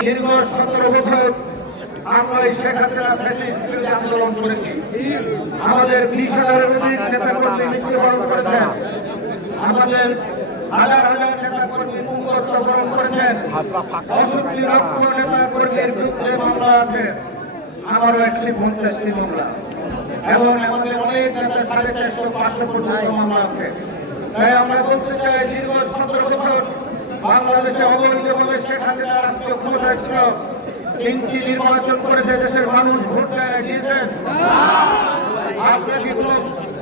দীর্ঘ সতেরো বছর আমরা এই শেখ আমাদের বিশ হাজারের অধিক করেছেন। আমাদের হাজার হাজার নেতা করেছেন। অসুখী লক্ষ নেতা কর্মীর বিরুদ্ধে মামলা আছে। একশো পঞ্চাশটি মামলা। এবং অনেক নেতা সাড়ে চারশো, পাঁচশো মামলা আছে। তাই আমরা বলতে চাই, দীর্ঘ সতেরো বছর বাংলাদেশে অবৈধভাবে শেখ হাসিনা রাষ্ট্রীয় ক্ষমতায় ছিল তিনটি নির্বাচন করেছে দেশের মানুষ ভোট দেয় দিয়েছেন? আপনাকে কোনো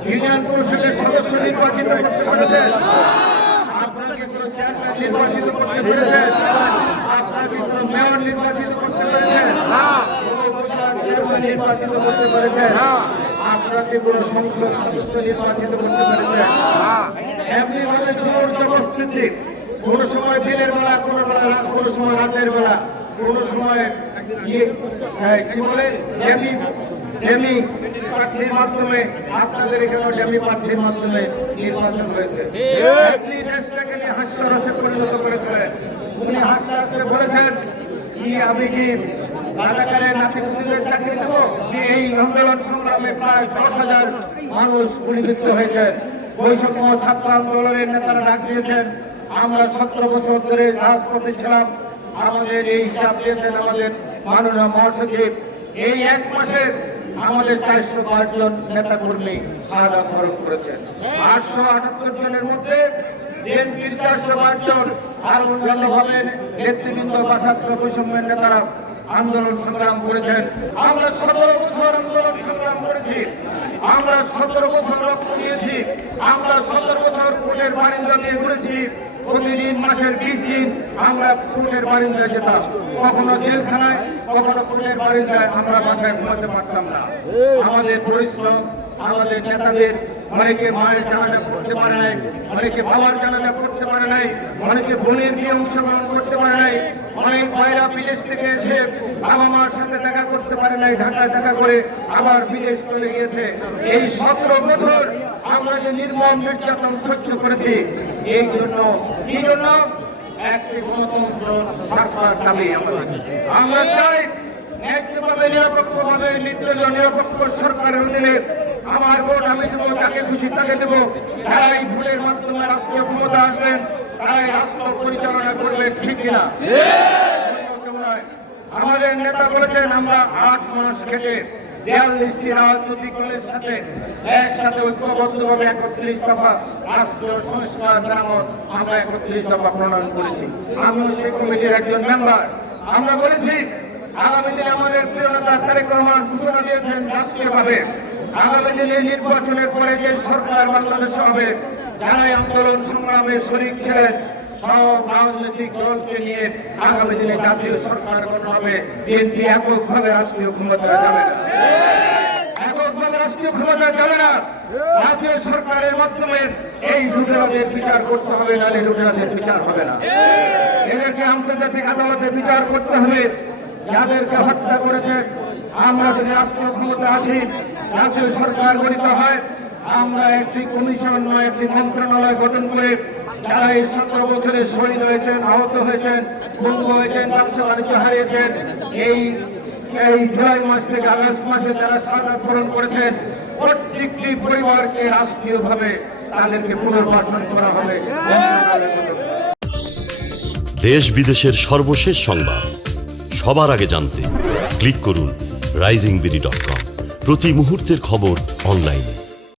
ইউনিয়ন পরিষদের সদস্য নির্বাচিত করতে পেরেছেন? আপনাকে কোনো চেয়ারম্যান নির্বাচিত করতে পেরেছেন? আপনাকে কোনো মেয়র নির্বাচিত করতে পেরেছেন? নির্বাচিত করতে পেরেছেন? আপনাকে কোনো সংসদ সদস্য নির্বাচিত করতে পেরেছেন? এমনি ভাবে জোর জবরদস্তি কোনো সময় দিনের বেলা কোনো বেলা রাত কোনো সময় রাতের বেলা কোনো সময় কি বলে? এখানে হাস্যরসে পরিণত করেছিলেন, উনি হাসতে আমি কি রাজাকারের এই আন্দোলন সংগ্রামে প্রায় দশ হাজার মানুষ গুলিবিদ্ধ হয়েছে? বৈষম্য ছাত্র আন্দোলনের নেতারা ডাক দিয়েছেন, আমরা সতেরো বছর ধরে রাজপথে ছিলাম। আমাদের এই হিসাব দিয়েছেন আমাদের মাননীয় মহাসচিব, এই এক মাসে আমাদের চারশো পাঁচ জন নেতা কর্মী শাহাদা বরণ করেছেন। আটশো আটাত্তর জনের মধ্যে বিএনপির চারশো পাঁচ জন আর অন্যান্যভাবে নেতৃবৃন্দ বা বৈষম্যের নেতারা আন্দোলন সংগ্রাম করেছেন। আমরা সতেরো বছর আন্দোলন সংগ্রাম করেছি। আমরা সতেরো বছর রক্ত দিয়েছি। আমরা সতেরো বছর কোর্টের বারিন্দা দিয়ে ঘুরেছি প্রতিদিন মাসের বিশ দিন আমরা কোর্টের বারিন্দায় যেতাম। কখনো জেলখানায়, কখনো কোর্টের বারিন্দায় আমরা বাসায় ঘুমাতে পারতাম না। আমাদের পরিশ্রম, আমাদের নেতাদের, অনেকে মায়ের জানাজা করতে পারে নাই, অনেকে বাবার জানাজা করতে পারে নাই, অনেকে বোনের বিয়ে অংশগ্রহণ করতে পারে নাই, অনেক ভাইরা বিদেশ থেকে এসে বাবা মার সাথে দেখা করতে পারে নাই, ঢাকায় দেখা করে আবার বিদেশ চলে গিয়েছে। এই সতেরো বছর আমরা যে নির্মম নির্যাতন সহ্য করেছি এই জন্য কি জন্য একটি গণতন্ত্র সরকার দাবি আমাদের আমরা চাই ন্যায্যভাবে নিরপেক্ষভাবে নির্দলীয় নিরপেক্ষ সরকারের অধীনে আমার ভোট আমি দেবো যাকে খুশি তাকে দেবো। তারাই ভুলের মাধ্যমে রাষ্ট্রীয় ক্ষমতা আসবেন তারাই রাষ্ট্র পরিচালনা করবে ঠিক কিনা? আমাদের নেতা বলেছেন আমরা আট মাস খেটে বিয়াল্লিশটি রাজনৈতিক দলের সাথে একসাথে ঐক্যবদ্ধভাবে একত্রিশ দফা সংস্কার নামক আমরা একত্রিশ দফা প্রণয়ন করেছি। সেই কমিটির একজন মেম্বার। আমরা বলেছি আগামী দিনে আমাদের প্রিয় নেতা ঘোষণা দিয়েছেন রাষ্ট্রীয়ভাবে। আগামী দিনে নির্বাচনের পরে যে সরকার বাংলাদেশে হবে, যারাই আন্দোলন সংগ্রামে শরিক ছিলেন সব রাজনৈতিক দলকে নিয়ে আগামী দিনে জাতীয় সরকার গঠন হবে বিএনপি এককভাবে রাষ্ট্রীয় ক্ষমতা যাবে না। এককভাবে রাষ্ট্রীয় ক্ষমতা যাবে না। জাতীয় সরকারের মাধ্যমে এই লুটেরাদের বিচার করতে হবে, নাহলে লুটেরাদের বিচার হবে না। এদেরকে আন্তর্জাতিক আদালতে বিচার করতে হবে। যাদেরকে হত্যা করেছেন আমরা যদি রাষ্ট্রীয় ক্ষমতা আছি, জাতীয় সরকার গঠিত হয়, আমরা একটি কমিশন নয়, একটি মন্ত্রণালয় গঠন করে যারা এই সতেরো বছরে শহীদ হয়েছেন, আহত হয়েছেন ভঙ্গ হয়েছেন ব্যবসা বাণিজ্য হারিয়েছেন, এই এই জুলাই মাস থেকে আগস্ট মাসে যারা সাদা পূরণ করেছেন, প্রত্যেকটি পরিবারকে রাষ্ট্রীয়ভাবে তাদেরকে পুনর্বাসন করা হবে। দেশ বিদেশের সর্বশেষ সংবাদ। সবার আগে জানতে ক্লিক করুন রাইজিং বিডি ডট কম। প্রতি মুহূর্তের খবর অনলাইনে।